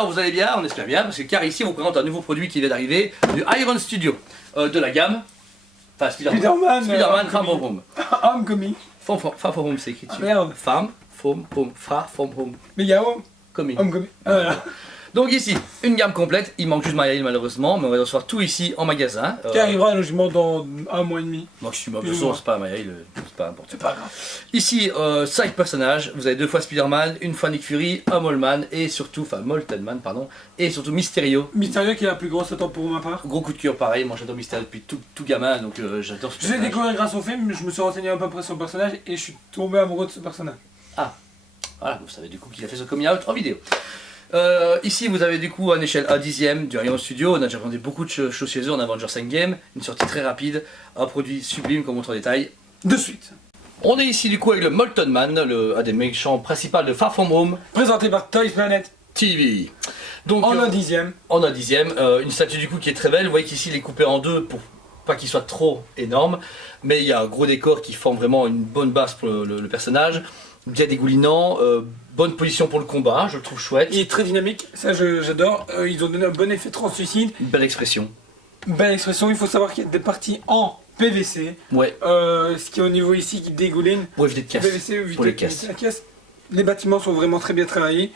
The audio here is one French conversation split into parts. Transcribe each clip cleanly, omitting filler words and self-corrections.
Alors vous allez bien, on espère bien, parce que car ici on vous présente un nouveau produit qui vient d'arriver du Iron Studio de la gamme. Enfin Spider-Man Far From Home. Homecoming. Far From Home c'est écrit dessus. Merde. Far From Home. Mega Home. Homecoming. Voilà. Donc ici, une gamme complète, il manque juste Mayaïl malheureusement, mais on va recevoir tout ici en magasin. Qui arrivera logiquement dans 1 mois et demi. Moi je suis mauvais son, c'est pas Mayaïl, c'est pas important. C'est pas grave. Ici, 5 personnages, vous avez 2 fois Spider-Man, une fois Nick Fury, un Molman et surtout, enfin Molten Man pardon, et surtout Mysterio. Mysterio qui est la plus grosse attente pour ma part. Gros coup de cœur pareil, moi j'adore Mysterio depuis tout gamin, donc j'adore ce Je l'ai personnage. découvert grâce au film, mais je me suis renseigné à peu près sur le personnage et je suis tombé amoureux de ce personnage. Ah, voilà, vous savez du coup qu'il a fait ce coming out en vidéo. Ici vous avez du coup en échelle 1/10 du Iron Studio, on a déjà vendu beaucoup de choses chez eux en Avengers Endgame, une sortie très rapide, un produit sublime qu'on montre en détail. De suite. On est ici du coup avec le Molten Man, un des méchants principaux de Far From Home Présenté par Toys Planet. TV. Donc, En 1/10. En 1/10, une statue du coup qui est très belle, vous voyez qu'ici il est coupé en deux pour pas qu'il soit trop énorme, mais il y a un gros décor qui forme vraiment une bonne base pour le personnage, bien dégoulinant, bonne position pour le combat, je le trouve chouette. Il est très dynamique, ça j'adore. Ils ont donné un bon effet translucide. Une belle expression. Belle expression, il faut savoir qu'il y a des parties en PVC. Ouais. Ce qui est au niveau ici qui dégouline. Pour éviter de casse. PVC, pour les caisses. la caisse. Les bâtiments sont vraiment très bien travaillés.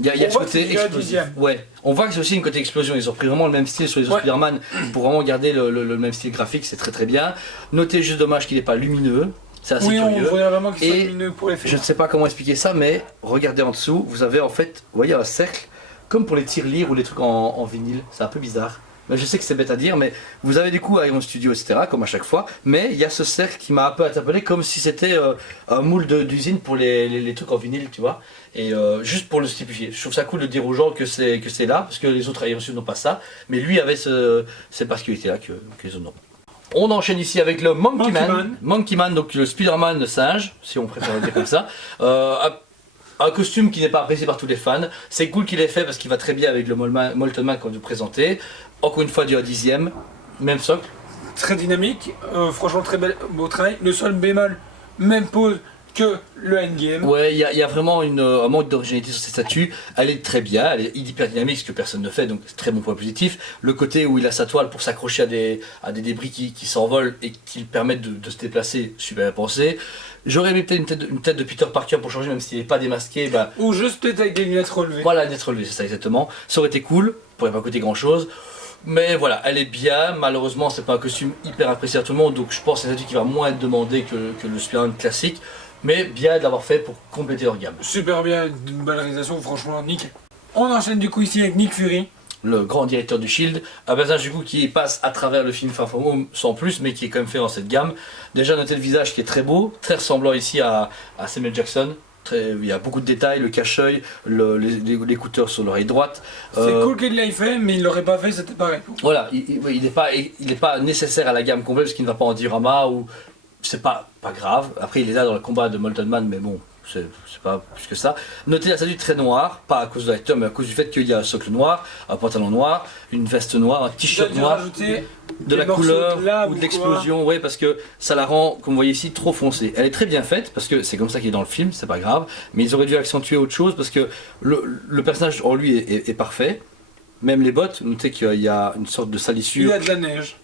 Il y a On ce voit côté qu'il y a un explosif. dixième. Ouais. On voit que c'est aussi une côté explosion. Ils ont pris vraiment le même style sur les autres Ouais. Spider-Man pour vraiment garder le même style graphique. C'est très très bien. Notez juste dommage qu'il n'est pas lumineux. C'est assez Oui, on curieux. voudrait vraiment qu'il soit Et lumineux pour les Je faire. ne sais pas comment expliquer ça, mais regardez en dessous. Vous avez en fait, vous voyez un cercle comme pour les tirelires ou les trucs en vinyle. C'est un peu bizarre. Mais je sais que c'est bête à dire, mais vous avez du coup Iron Studio, etc., comme à chaque fois. Mais il y a ce cercle qui m'a un peu interpellé, comme si c'était un moule d'usine pour les trucs en vinyle, tu vois. Et juste pour le typifier. Je trouve ça cool de dire aux gens que c'est là, parce que les autres Iron Studio n'ont pas ça. Mais lui avait cette particularité-là que les autres n'ont pas. On enchaîne ici avec le Monkey Man. Monkey Man, donc le Spider-Man singe, si on préfère le dire comme ça. Un costume qui n'est pas apprécié par tous les fans. C'est cool qu'il ait fait parce qu'il va très bien avec le Molten Man qu'on vous présentez. Encore une fois du 1/10, même socle. Très dynamique, franchement très beau travail. Le seul bémol, même pose que le endgame. Ouais, il y a vraiment un manque d'originalité sur cette statue. Elle est très bien, elle est hyper dynamique, ce que personne ne fait, donc c'est très bon point positif. Le côté où il a sa toile pour s'accrocher à des débris qui s'envolent et qui le permettent de se déplacer, super pensé. J'aurais aimé peut-être une tête de Peter Parker pour changer, même s'il n'est pas démasqué. Bah, Ou juste peut-être avec des lunettes relevées. voilà, d'être relevé, c'est ça exactement. Ça aurait été cool, pourrait pas coûter grand chose. Mais voilà, elle est bien. Malheureusement, c'est pas un costume hyper apprécié à tout le monde, donc je pense que c'est un statut qui va moins être demandé que le Spider-Man classique. Mais bien de l'avoir fait pour compléter leur gamme. Super bien, une belle réalisation, franchement nickel. On enchaîne du coup ici avec Nick Fury. Le grand directeur du Shield, un personnage du coup qui passe à travers le film Far From Home sans plus, mais qui est quand même fait dans cette gamme. Déjà notez le visage qui est très beau, très ressemblant ici à Samuel Jackson. Il y a beaucoup de détails, le cache-œil, l'écouteur sur l'oreille droite. C'est cool qu'il l'ait fait, mais il l'aurait pas fait, c'était pareil. Voilà, il n'est pas nécessaire à la gamme complète parce qu'il ne va pas en diorama ou c'est pas grave. Après il est là dans le combat de Molten Man, mais bon. C'est pas plus que ça. Notez la statue très noire, pas à cause de l'acteur, mais à cause du fait qu'il y a un socle noir, un pantalon noir, une veste noire, un t-shirt noir, de la couleur ou de l'explosion, ouais, parce que ça la rend, comme vous voyez ici, trop foncée. Elle est très bien faite, parce que c'est comme ça qu'il est dans le film, c'est pas grave, mais ils auraient dû accentuer autre chose, parce que le personnage en lui est parfait. Même les bottes, notez qu'il y a une sorte de salissure. Il y a de la neige.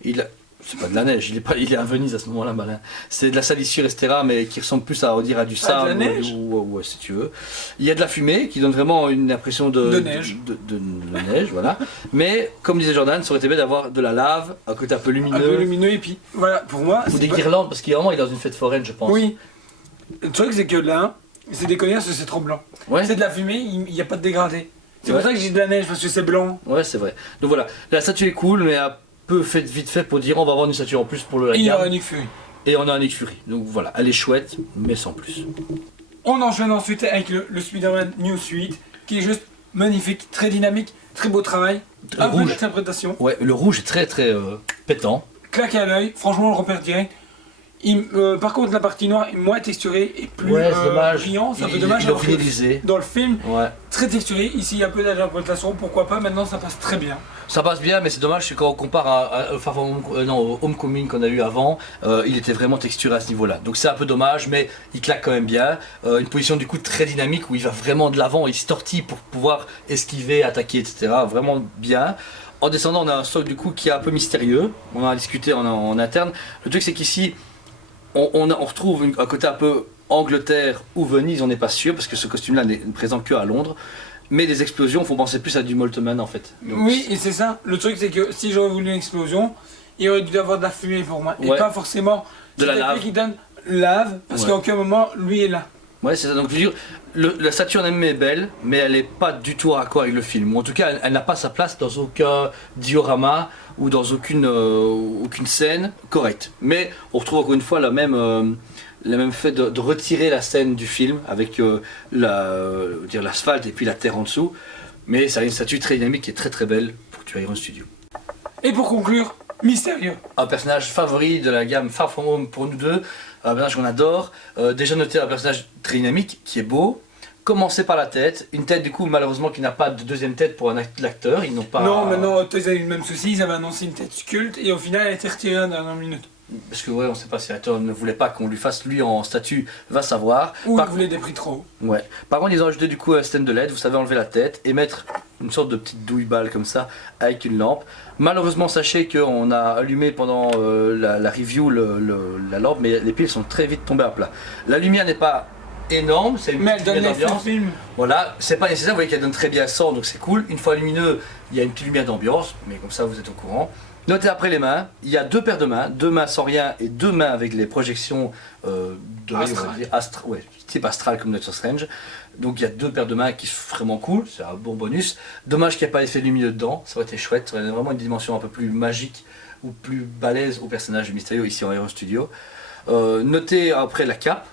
C'est pas de la neige, il est à Venise à ce moment-là, malin. C'est de la salissure, etc., mais qui ressemble plus à dire à du sable. de la neige ou si tu veux. Il y a de la fumée qui donne vraiment une impression de neige. De neige, voilà. Mais comme disait Jordan, ça aurait été bien d'avoir de la lave, un côté un peu lumineux. Un peu lumineux, et puis voilà, pour moi. Ou des guirlandes, parce qu'il est vraiment dans une fête foraine, je pense. Oui. Le truc, c'est que là, c'est déconné parce que c'est trop blanc. Ouais. C'est de la fumée, il n'y a pas de dégradé. C'est Ouais. pour ça que j'ai de la neige, parce que c'est blanc. Ouais, c'est vrai. Donc voilà, la statue est cool, mais un peu vite fait pour dire on va avoir une statue en plus pour la Et il y gamme. aura Nick Fury. Et on a un Nick Fury. Donc voilà, elle est chouette, mais sans plus. On enchaîne ensuite avec le Spider-Man New Suite, qui est juste magnifique, très dynamique, très beau travail, un peu rouge. d'interprétation, Ouais, le rouge est très très pétant. claqué à l'œil, franchement on le repère direct. Par contre, la partie noire est moins texturée et plus Ouais, c'est dommage. brillant. C'est un peu Ils dommage. l'ont alors que finalisé. dans le film, Ouais. très texturé. Ici, il y a un peu d'interprétation. Pourquoi pas? Maintenant, ça passe très bien. Ça passe bien, mais c'est dommage que quand on compare au Homecoming qu'on a eu avant, il était vraiment texturé à ce niveau-là. Donc c'est un peu dommage, mais il claque quand même bien. Une position du coup très dynamique où il va vraiment de l'avant, il se tortille pour pouvoir esquiver, attaquer, etc. Vraiment bien. En descendant, on a un socle du coup qui est un peu mystérieux. On en a discuté en interne. Le truc, c'est qu'ici, on retrouve un côté un peu Angleterre ou Venise, on n'est pas sûr, parce que ce costume-là n'est présent que à Londres. Mais les explosions font penser plus à du Moltmann en fait. Donc, Oui, et c'est ça. Le truc, c'est que si j'aurais voulu une explosion, il aurait dû y avoir de la fumée pour moi. Et Ouais. pas forcément De la cet effet lave. qui donne lave, parce Ouais. qu'à aucun moment, lui est là. Ouais, c'est ça. Donc, je veux dire, la statue en elle-même est belle, mais elle n'est pas du tout raccord avec le film. Ou en tout cas, elle n'a pas sa place dans aucun diorama ou dans aucune scène correcte. Mais on retrouve encore une fois le même fait de retirer la scène du film avec l'asphalte et puis la terre en dessous. Mais ça a une statue très dynamique et très très belle pour tuer Iron Studio. Et pour conclure, mystérieux. Un personnage favori de la gamme Far From Home pour nous deux, un personnage qu'on adore. Déjà noté un personnage très dynamique, qui est beau. Commencer par la tête, une tête du coup malheureusement qui n'a pas de deuxième tête pour l'acteur, ils n'ont pas... Non, maintenant, ils avaient eu le même souci, ils avaient annoncé une tête sculpte et au final, elle a été retirée en dernière minute. Parce que ouais, on sait pas si l'acteur ne voulait pas qu'on lui fasse lui en statue, va savoir. Ou Par, ils voulaient des prix trop hauts. ouais. Par contre ils ont ajouté du coup un stand de LED, vous savez enlever la tête et mettre une sorte de petite douille balle comme ça avec une lampe. Malheureusement sachez qu'on a allumé pendant la review la lampe mais les piles sont très vite tombées à plat. La lumière n'est pas énorme, c'est une Mais elle petite donne lumière l'effet d'ambiance. film. Voilà, c'est pas nécessaire, vous voyez qu'elle donne très bien 100 donc c'est cool. Une fois lumineux, il y a une petite lumière d'ambiance, mais comme ça vous êtes au courant. Notez après les mains, il y a deux paires de mains, deux mains sans rien et deux mains avec les projections de type astral comme Doctor Strange. Donc il y a deux paires de mains qui sont vraiment cool, c'est un bon bonus. Dommage qu'il n'y ait pas d'effet lumineux dedans, ça aurait été chouette, ça aurait vraiment une dimension un peu plus magique ou plus balèze au personnage de Mysterio ici en Hero Studio. Notez après la cape.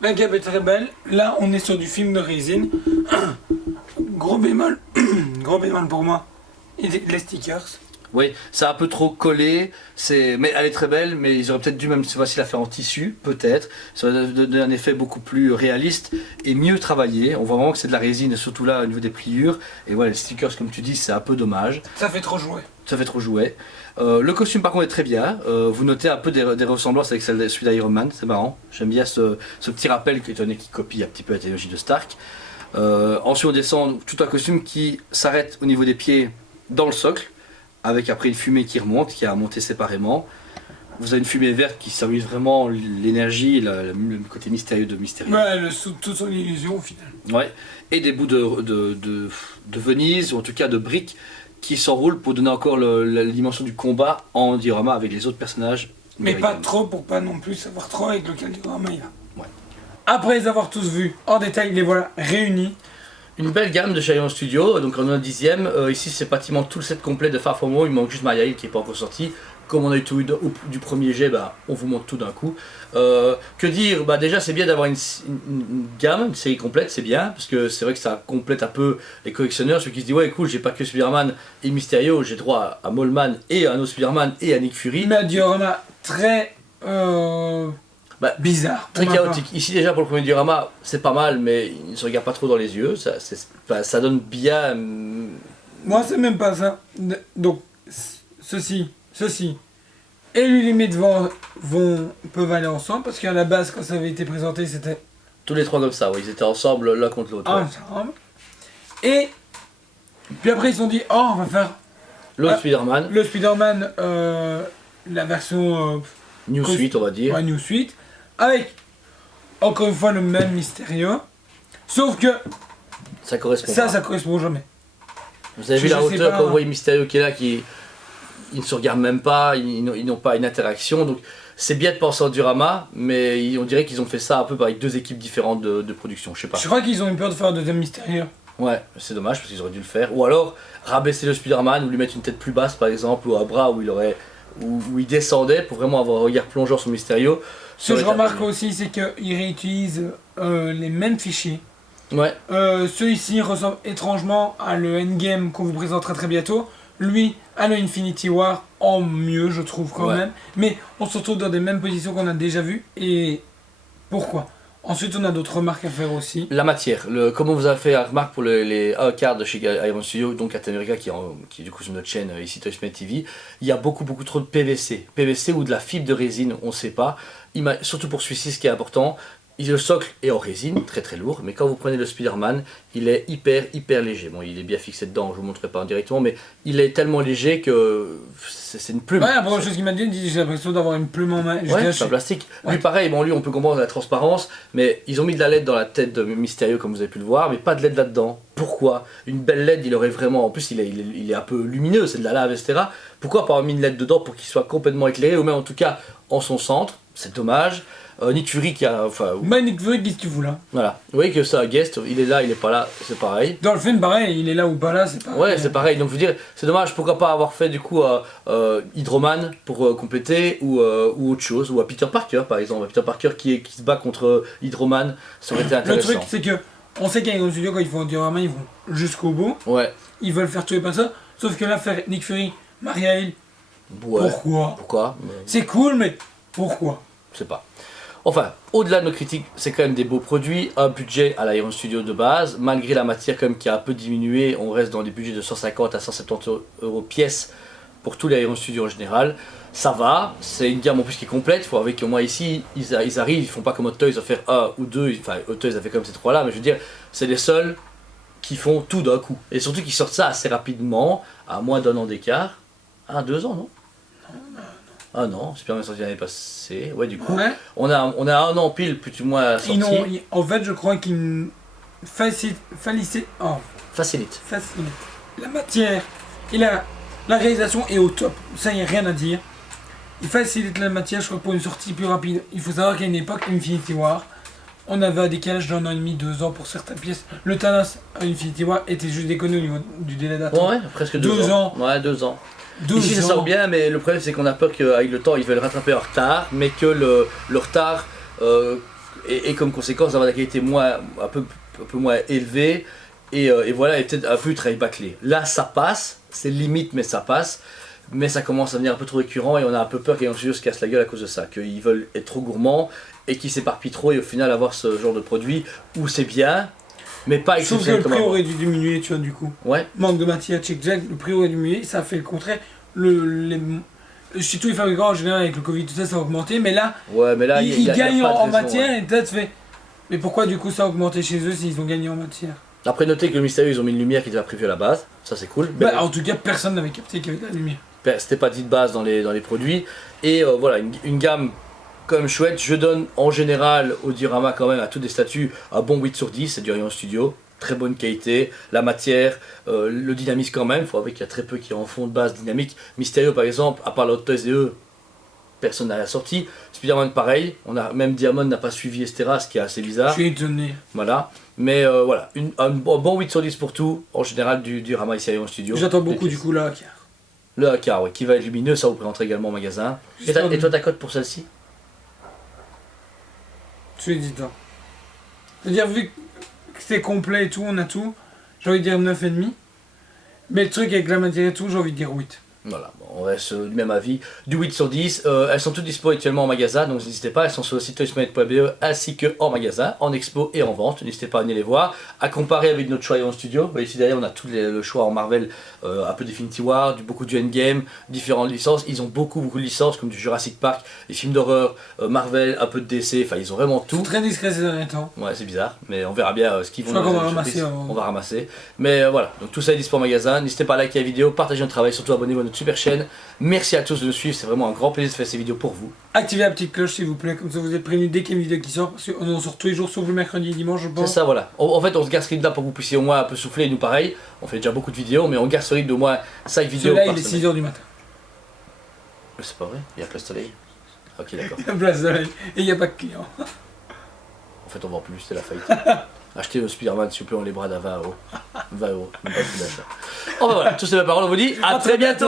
La cape est très belle. Là, on est sur du film de résine. Gros bémol. Gros bémol pour moi. Et les stickers. Oui, c'est un peu trop collé, mais elle est très belle, mais ils auraient peut-être dû même cette fois-ci la faire en tissu, peut-être. Ça aurait donné un effet beaucoup plus réaliste et mieux travaillé. On voit vraiment que c'est de la résine, surtout là au niveau des pliures. Et voilà, les stickers, comme tu dis, c'est un peu dommage. Ça fait trop jouer. Ça fait trop jouet. Le costume par contre est très bien. Vous notez un peu des ressemblances avec celui d'Iron Man, c'est marrant. J'aime bien ce petit rappel qui copie un petit peu la technologie de Stark. Ensuite on descend tout un costume qui s'arrête au niveau des pieds dans le socle, avec après une fumée qui remonte, qui a monté séparément. Vous avez une fumée verte qui symbolise vraiment l'énergie, le côté mystérieux de Mysterio. Ouais, toute son illusion au final. Ouais. Et des bouts de Venise, ou en tout cas de briques, qui s'enroulent pour donner encore la dimension du combat en diorama avec les autres personnages. Mais de pas Reagan. trop pour pas non plus savoir trop avec lequel diorama il va. Ouais. Après les avoir tous vus en détail, les voilà réunis. Une belle gamme de Chariot Studio, donc on a un 10ème. Ici c'est pratiquement tout le set complet de Far From Home, il manque juste Maria Hill qui n'est pas encore sorti. Comme on a eu tout du premier jet, on vous montre tout d'un coup. Que dire, déjà c'est bien d'avoir une gamme, une série complète, c'est bien, parce que c'est vrai que ça complète un peu les collectionneurs, ceux qui se disent ouais cool, j'ai pas que Spider-Man et Mysterio, j'ai droit à Moleman et à un autre Spider-Man et à Nick Fury. Mais un diorama très bizarre. Très pour ma part. chaotique. Ici déjà pour le premier diorama, c'est pas mal, mais il ne se regarde pas trop dans les yeux, ça donne bien... Moi c'est même pas ça. Donc ceci et l'Unlimate peuvent aller ensemble parce qu'à la base quand ça avait été présenté c'était Tous les trois comme ça, oui, ils étaient ensemble l'un contre l'autre. Ouais. ensemble. Et puis après ils se sont dit oh on va faire L'autre Spider-Man, le Spider-Man la version New Suite on va dire. ouais, New Suite avec encore une fois le même Mysterio. Sauf que Ça correspond ça pas. correspond jamais. Vous avez vu je la sais hauteur pas. quand vous voyez Mysterio qui est là, ils ne se regardent même pas, ils n'ont pas une interaction. Donc c'est bien de penser en diorama, mais on dirait qu'ils ont fait ça un peu avec deux équipes différentes de production, je sais pas. Je crois qu'ils ont eu peur de faire un deuxième Mysterio. Ouais, c'est dommage parce qu'ils auraient dû le faire. Ou alors rabaisser le Spider-Man ou lui mettre une tête plus basse par exemple, ou un bras où il descendait pour vraiment avoir un regard plongeant sur Mysterio. Ce que je remarque aussi c'est qu'ils réutilisent les mêmes fichiers. Ouais, Celui-ci ressemble étrangement à le Endgame qu'on vous présentera très bientôt. lui a le Infinity War en mieux, je trouve quand Ouais. même. Mais on se retrouve dans des mêmes positions qu'on a déjà vues. Et pourquoi? Ensuite, on a d'autres remarques à faire aussi. La matière, comment vous avez fait la remarque pour les cards de chez Iron Studio, donc Captain America qui est du coup sur notre chaîne ici Touchman TV, il y a beaucoup trop de PVC. PVC ou de la fibre de résine, on ne sait pas. Surtout pour celui-ci, ce qui est important, le socle est en résine, très lourd, mais quand vous prenez le Spider-Man, il est hyper léger. Bon, il est bien fixé dedans, je ne vous montrerai pas directement, mais il est tellement léger que c'est une plume. Ouais, la première chose qu'il m'a dit, il dit j'ai l'impression d'avoir une plume en main. Ouais, c'est un plastique. Ouais. Lui, pareil, lui, on peut comprendre la transparence, mais ils ont mis de la LED dans la tête de Mysterio, comme vous avez pu le voir, mais pas de LED là-dedans. Pourquoi? Une belle LED, il aurait vraiment. En plus, il est un peu lumineux, c'est de la lave, etc. Pourquoi pas avoir mis une LED dedans pour qu'il soit complètement éclairé, ou même en tout cas en son centre? C'est dommage. Nick Fury qui a. Enfin, Bah, Nick Fury, qu'est-ce qu'il fout là? voilà. Vous voyez que c'est un guest, il est là, il est pas là, c'est pareil. Dans le film, pareil, il est là ou pas là, c'est pas. Ouais, c'est pareil. Donc, je veux dire, c'est dommage. Pourquoi pas avoir fait du coup Hydroman pour compléter ou autre chose, ou à Peter Parker par exemple. Peter Parker qui se bat contre Hydroman, ça aurait été Le intéressant. truc, c'est que on sait qu'à Iron Studio, quand ils font un diorama, ils vont jusqu'au bout. Ouais. Ils veulent faire tous les personnages. Sauf que là, faire Nick Fury, Maria Hill, Ouais. pourquoi? Pourquoi C'est cool, mais pourquoi? Je sais pas. Enfin, au-delà de nos critiques, c'est quand même des beaux produits, un budget à l'Iron Studio de base, malgré la matière quand même qui a un peu diminué, on reste dans des budgets de 150 à 170 euros pièce pour tous les Iron Studio en général. Ça va, c'est une gamme en plus qui est complète, il faut avec au moins ici, ils arrivent, ils font pas comme Hot Toys à faire un ou deux, enfin Hot Toys a fait comme ces trois là, mais je veux dire, c'est les seuls qui font tout d'un coup. Et surtout qu'ils sortent ça assez rapidement, à moins d'un an d'écart. 2 ans, non? Ah non, Superman sorti l'année passée. Ouais, du coup, Ouais. on a 1 an pile, plus ou moins sorti. En fait, je crois qu'ils facilitent Facilite. la matière et la réalisation est au top. Ça, il n'y a rien à dire. Ils facilitent la matière, je crois, pour une sortie plus rapide. Il faut savoir qu'à une époque, Infinity War, on avait un décalage d'un an et demi, 2 ans pour certaines pièces. Le Thanos à Infinity War était juste déconné au niveau du délai d'attente. Ouais, presque 2 2 ans. Ouais, 2 ans. 2 Ici, ça ans. sort bien, mais le problème, c'est qu'on a peur qu'avec le temps, ils veulent rattraper leur retard, mais que le retard ait comme conséquence d'avoir la qualité un peu moins élevée, et voilà, et peut-être un peu très bâclé. Là, ça passe, c'est limite, mais ça passe. Mais ça commence à devenir un peu trop récurrent et on a un peu peur qu'un studio se casse la gueule à cause de ça, qu'ils veulent être trop gourmands et qu'ils s'éparpillent trop et au final avoir ce genre de produit où c'est bien, mais pas Sauf que exceptionnel le comme prix avant. aurait dû diminuer, tu vois, du coup. Ouais, Manque de matière, check, le prix aurait diminué, ça a fait le contraire. Chez tous les fabricants en général, avec le Covid, tout ça, ça a augmenté, mais là, ouais, mais là, ils gagnent pas de en raison, matière ouais. et peut-être fait. Mais pourquoi du coup ça a augmenté chez eux s'ils ont gagné en matière? Après, notez que le Mystérieux, ils ont mis une lumière qui était pas prévue à la base, ça c'est cool. Bah, en tout cas, personne n'avait capté qu'il y avait de la lumière. C'était pas dit de base dans les produits. Et voilà, une gamme quand même chouette. Je donne en général au diorama quand même à tous des statuts un bon 8 sur 10, c'est du Rayon Studio. Très bonne qualité, la matière, le dynamisme quand même, il faut avouer qu'il y a très peu qui en font de base dynamique. Mysterio par exemple, à part l'Hot Toys et eux, personne n'a la sortie. Spider-Man pareil, même Diamond n'a pas suivi etc, ce qui est assez Je bizarre. suis étonné. Voilà, mais voilà, un bon 8 sur 10 pour tout, en général du diorama ici à Rayon Studio. J'attends beaucoup du coup là. Le AK, ouais, qui va être lumineux, ça vous présentera également au magasin. Et toi, ta cote pour celle-ci? Je suis hésitant. C'est-à-dire, vu que c'est complet et tout, on a tout, j'ai envie de dire 9,5. Mais le truc avec la matière et tout, j'ai envie de dire 8. Voilà, bon, on reste du même avis. Du 8 sur 10, elles sont toutes dispo actuellement en magasin, donc n'hésitez pas, elles sont sur le site toysmate.be ainsi que en magasin, en expo et en vente. N'hésitez pas à venir les voir, à comparer avec notre choix en studio. Vous voyez ici derrière, on a tout le choix en Marvel, un peu d'Infinity War, beaucoup du Endgame, différentes licences. Ils ont beaucoup de licences comme du Jurassic Park, des films d'horreur, Marvel, un peu de DC, enfin ils ont vraiment tout. Très discret ces derniers temps. Ouais, c'est bizarre, mais on verra bien ce qu'ils vont Je crois nous qu'on va ajouter. ramasser avant. On va ramasser. Mais voilà, donc tout ça est dispo en magasin. N'hésitez pas à liker la vidéo, partager notre travail, surtout abonnez-vous à notre super chaîne. Merci à tous de nous suivre, c'est vraiment un grand plaisir de faire ces vidéos pour vous. Activez la petite cloche s'il vous plaît, comme ça vous êtes prévenus dès qu'il y a une vidéo qui sort, parce qu'on en sort tous les jours sauf le mercredi et dimanche, je C'est pense. ça, voilà. En fait, on se garde ce rythme là pour que vous puissiez au moins un peu souffler, et nous pareil. On fait déjà beaucoup de vidéos, mais on garde ce rythme d'au moins 5 vidéos Celui-là, par il est semaine. 6h du matin. C'est pas vrai, il y a Place Soleil. Ok, d'accord. La place de l'œil. Et il n'y a pas de client. En fait, on vend plus, c'est la faillite. Achetez le Spider-Man, s'il vous plaît, on les brade à 20 euros. 20 euros, même pas le prix d'achat. Oh, bah voilà, toutes ces belles paroles, on vous dit à très bientôt.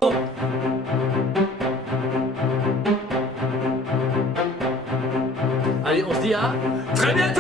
Allez, on se dit à très bientôt.